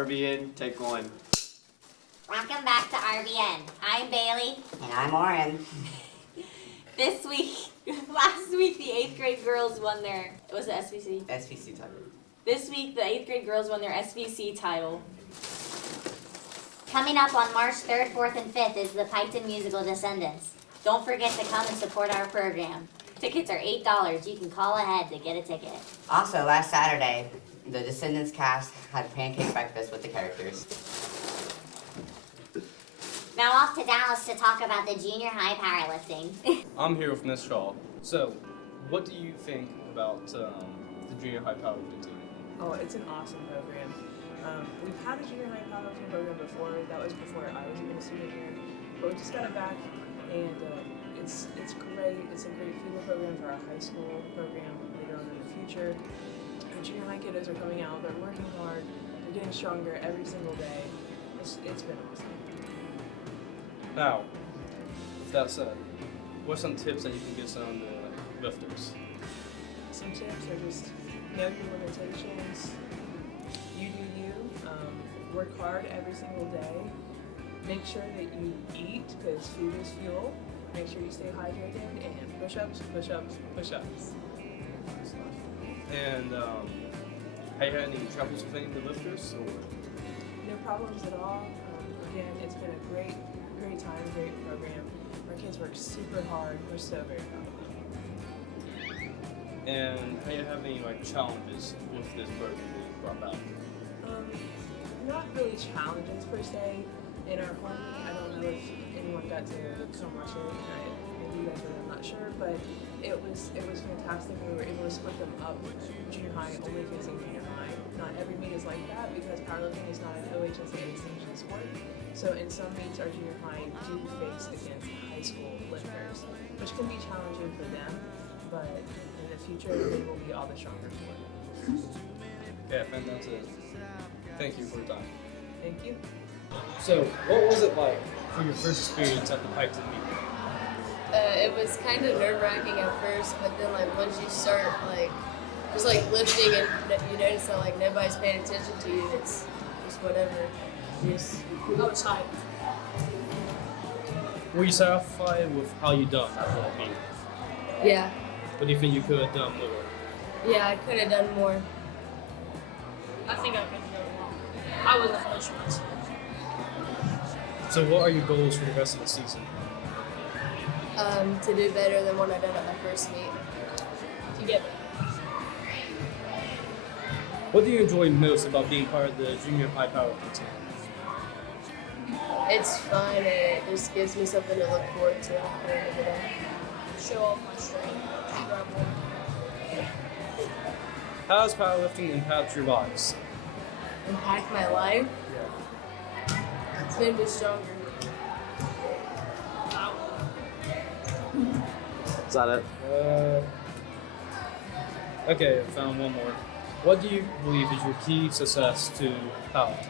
RBN, take one. Welcome back to RBN. I'm Bailey. And I'm Oren. This week, last week, the 8th grade girls won their, was it SVC? SVC title. This week, the 8th grade girls won their SVC title. Coming up on March 3rd, 4th, and 5th is the Piketon musical Descendants. Don't forget to come and support our program. Tickets are $8. You can call ahead to get a ticket. Also, last Saturday, the Descendants cast had pancake breakfast with the characters. Now off to Dallas to talk about the junior high powerlifting. I'm here with Miss Shaw. So, what do you think about the junior high powerlifting team? Oh, it's an awesome program. We've had a junior high powerlifting program before. That was before I was even a student here. But we just got it back, and it's great. It's a great FEMA program for our high school program later on in the future. Our junior high kiddos are coming out. They're working hard. They're getting stronger every single day. It's been awesome. Now, with that said, what are some tips that you can give some of the lifters? Some tips are just know your limitations. You do you. Work hard every single day. Make sure that you eat, because food is fuel. Make sure you stay hydrated, and push-ups, push-ups, push-ups. And have you had any troubles with any of the lifters? Or? No problems at all. Again, it's been a great time, great program. Our kids work super hard. We're so very proud of them. And have you had any challenges with this program that you brought back? Not really challenges per se. In our home meet, I don't know if anyone got to come watch it. Maybe you guys were, I'm not sure, but it was fantastic. We were able to split them up. Junior high only facing junior high. Not every meet is like that because powerlifting is not an OHSAA sanctioned sport. So in some meets, our junior high do face against high school lifters, which can be challenging for them. But in the future, they will be all the stronger for it. Yeah, fantastic. Thank you for your time. Thank you. So, what was it like for your first experience at the Piketon meet? It was kind of nerve-wracking at first, but then once you start just lifting and you notice that nobody's paying attention to you, it's just whatever. I was hyped. Were you satisfied with how you done at the meet? Yeah. What do you think you could have done more? Yeah, I could have done more. I think I could have done more. I wasn't finished myself. So what are your goals for the rest of the season? To do better than what I did at my first meet. To get better. What do you enjoy most about being part of the junior high powerlifting team? It's fun and it just gives me something to look forward to at the end of the day. Show off my strength. Grab one. How has powerlifting impacted your lives? Impact my life? Yeah. It's made me stronger. Is that it? Okay, I found one more. What do you believe is your key success to powerlifting?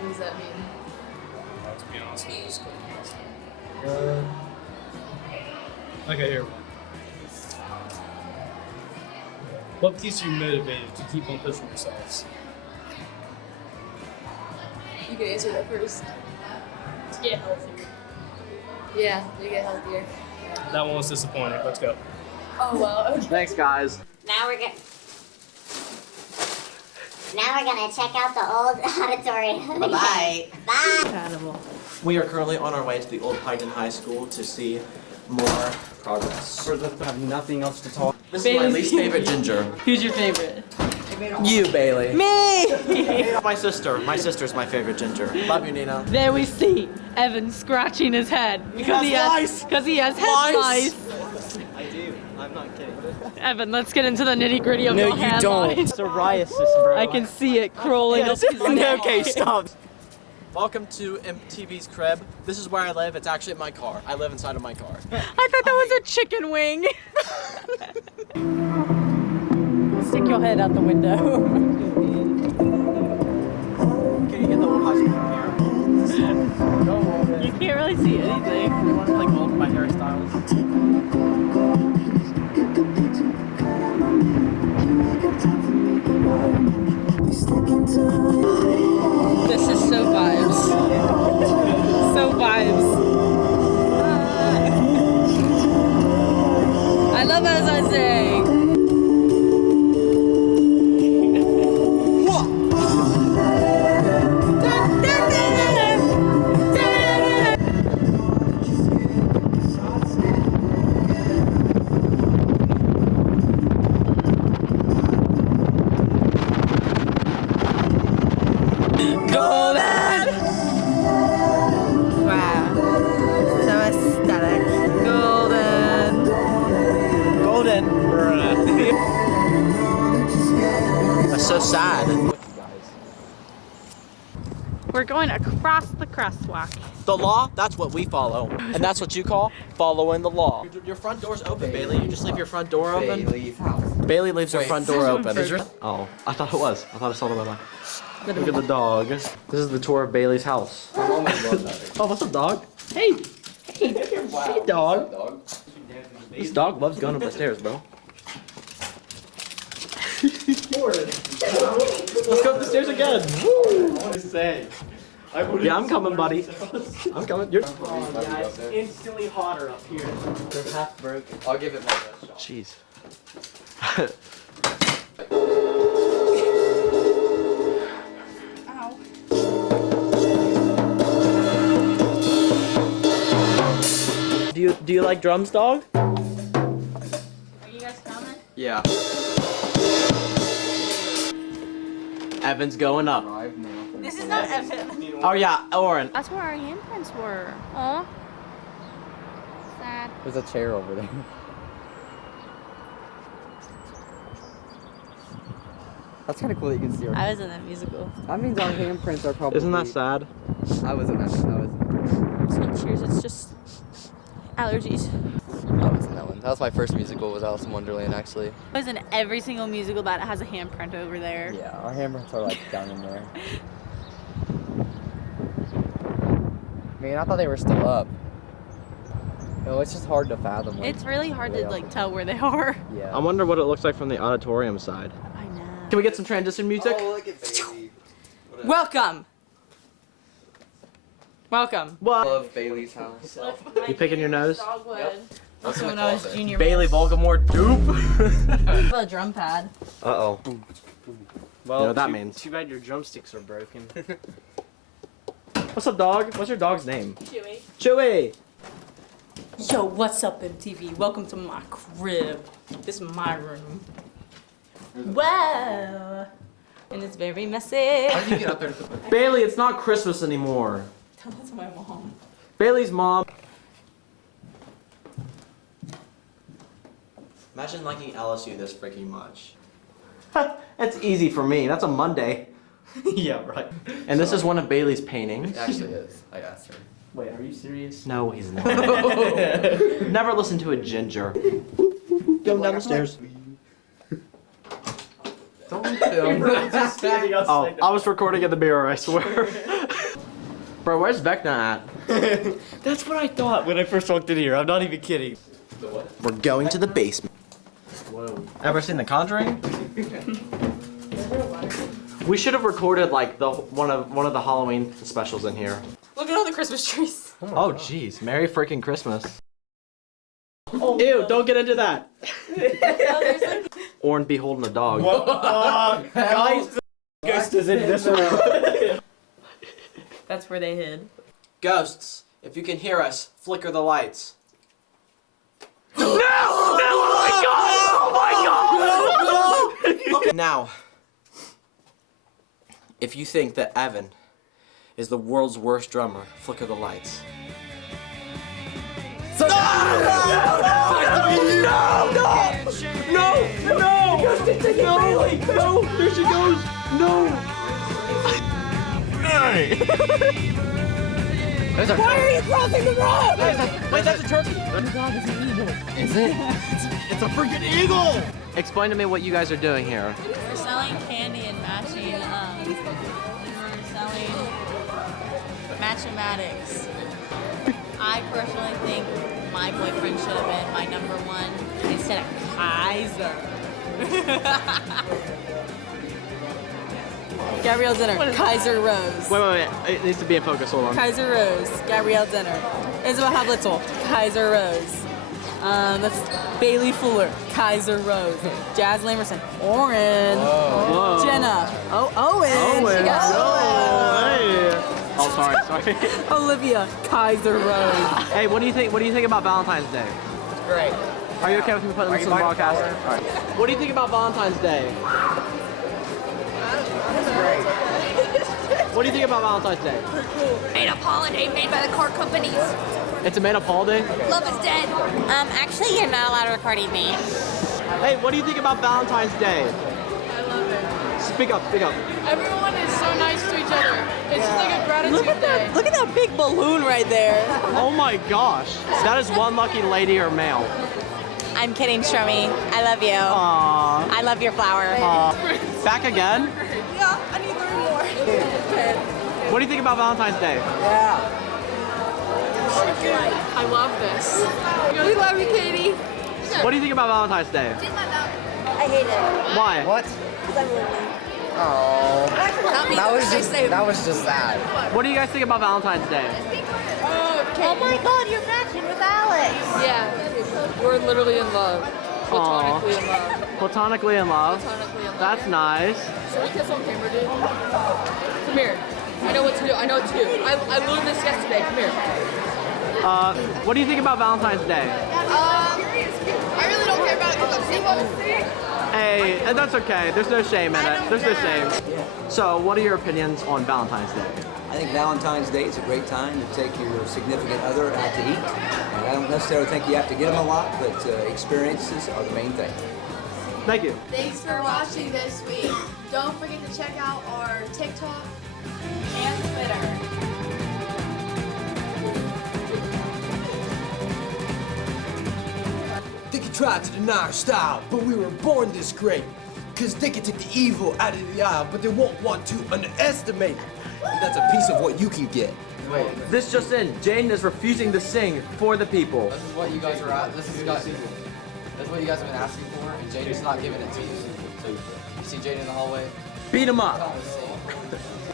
What does that mean? To be honest with you, just okay, here. What keeps you motivated to keep on pushing yourselves? You can answer that first. To get healthier. Yeah, to get healthier. That one was disappointing. Let's go. Oh, well, okay. Thanks, guys. Now we're gonna check out the old auditorium. Bye-bye. Bye. We are currently on our way to the Old Piketon High School to see more progress. For those that have nothing else to talk. This is my least favorite ginger. Who's your favorite? You, Bailey. Me! My sister. My sister's my favorite ginger. Love you, Nina. There we see Evan scratching his head because he has head lice. I do. I'm not kidding. Evan, let's get into the nitty-gritty of No, your you hand don't. lice. Psoriasis, bro. I can see it crawling up his neck. Okay, stop. Welcome to MTV's crib. This is where I live. It's actually my car. I live inside of my car. I thought that was a chicken wing. Stick your head out the window. Can you get the Old High School from here? You can't really see anything. You want to like all my hairstyles? Sticking to love as I sing. Golden! Wow. So aesthetic. Golden. Golden. That's so sad. We're going across the crosswalk. The law, that's what we follow. And that's what you call following the law. Your front door's open, Bailey. You just leave your front door open. Bailey's house. Bailey leaves her front door open. Oh, I thought it was. I thought I saw them on my. Look at the dog. This is the tour of Bailey's house. Oh, what's up, dog? Hey! Hey, hey, dog. This dog loves going up the stairs, bro. Let's go up the stairs again. Yeah, I'm coming, buddy. I'm coming. You're Instantly hotter up here. They're half broken. I'll give it my best shot. Jeez. Do you like drums, dog? Are you guys coming? Yeah. Evan's going up. This is not Evan. Oh yeah, Oren. That's where our handprints were. Oh. Sad. There's a chair over there. That's kind of cool that you can see our. I was in that musical. That means our handprints are probably. Isn't that sad? I wasn't. It's not cheers, it's just allergies. I was in that one. That was my first musical. Was Alice in Wonderland actually. I was in every single musical that has a handprint over there. Yeah, our handprints are like down in there. Man, I thought they were still up. No, it's just hard to fathom. Like, It's really hard way to up. like tell where they are. Yeah. I wonder what it looks like from the auditorium side. I know. Can we get some transition music? look at Bailey. Welcome. Welcome. What? Love Bailey's house. You picking your nose? Also when I was junior. Bailey Voldemort dupe. A drum pad. Uh-oh. Well, You know what that means. Too bad your drumsticks are broken. What's up, dog? What's your dog's name? Chewy. Chewy! Yo, what's up, MTV? Welcome to my crib. This is my room. Wow. And it's very messy. How did you get up there to put Bailey, it's not Christmas anymore. Tell that to my mom. Bailey's mom. Imagine liking LSU this freaking much. That's easy for me. That's a Monday. Yeah, right. And this is one of Bailey's paintings. It actually is. I asked her. Wait, are you serious? No, he's not. Never listen to a ginger. Going down the stairs. Don't film. Oh, I was recording in the mirror, I swear. Bro, where's Vecna at? That's what I thought when I first walked in here. I'm not even kidding. We're going to the basement. Whoa. Ever seen The Conjuring? We should have recorded like one of the Halloween specials in here. Look at all the Christmas trees. Oh jeez, Merry freaking Christmas. Ew, don't get into that. Oren be holding a dog. Guys, the ghost is in this room. That's where they hid. Ghosts, if you can hear us, flicker the lights. Now, if you think that Evan is the world's worst drummer, flicker the lights. No, there she goes. No. Why are you crossing the road? Wait, that's a turkey. Is it? It's a freaking eagle. Explain to me what you guys are doing here. We're selling candy and matching. We're selling Matchematics. I personally think my boyfriend should have been my number one instead of Kaiser. Gabrielle Dinner, Kaiser Rose. Wait. It needs to be in focus. Hold on. Kaiser Rose, Gabrielle Dinner. Isabel Havlitzel, Kaiser Rose. That's Bailey Fuller, Kaiser Rose, Jazz Lamerson, Oren, Jenna, Owen. She got Owen. Oh, sorry. Olivia, Kaiser Rose. Hey, what do you think? What do you think about Valentine's Day? Great. Are you okay with me putting this on the broadcast? All right. What do you think about Valentine's Day? What do you think about Valentine's Day? Made up holiday made by the car companies. It's a made-up holiday. Love is dead. Actually, you're not allowed recording me. Hey, what do you think about Valentine's Day? I love it. Speak up. Everyone is so nice to each other. It's just like a gratitude day. Look at that big balloon right there. Oh my gosh, that is one lucky lady or male. I'm kidding, Shrummy. I love you. Aww. I love your flower. Back again? Yeah, I need to learn more. What do you think about Valentine's Day? I love this. We love you, Katie. What do you think about Valentine's Day? I hate it. Why? What? Oh. That was just sad. What do you guys think about Valentine's Day? Oh my god, you're matching with Alex. Yeah, we're literally in love. Platonically in love. Platonically in love? Platonically in love. That's nice. Should we kiss on camera, dude? Come here. I know what to do. I learned this yesterday. Come here. What do you think about Valentine's Day? I really don't care about it because I'm single. Hey, and that's okay. There's no shame in it. There's no shame. So, what are your opinions on Valentine's Day? I think Valentine's Day is a great time to take your significant other out to eat. And I don't necessarily think you have to get them a lot, but experiences are the main thing. Thank you. Thanks for watching this week. Don't forget to check out our TikTok and Twitter. Dickie tried to deny our style, but we were born this great. Cause Dickie took the evil out of the aisle, but they won't want to underestimate. And that's a piece of what you can get. Wait, This just in, Jaden is refusing to sing for the people. this is what you guys are at. This is what you guys have been asking for, and Jaden's not giving it to you. So you see Jaden in the hallway. Beat him up.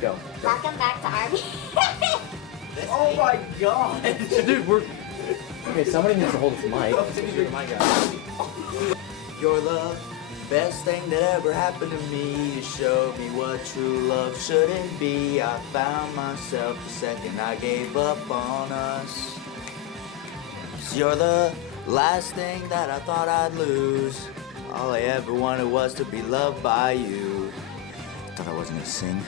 Go. Welcome back to Arby. Oh my god. Dude, we're... Okay, somebody needs to hold this mic. Your love, best thing that ever happened to me. You showed me what true love shouldn't be. I found myself the second I gave up on us. You're the last thing that I thought I'd lose. All I ever wanted was to be loved by you. Thought I wasn't gonna sing.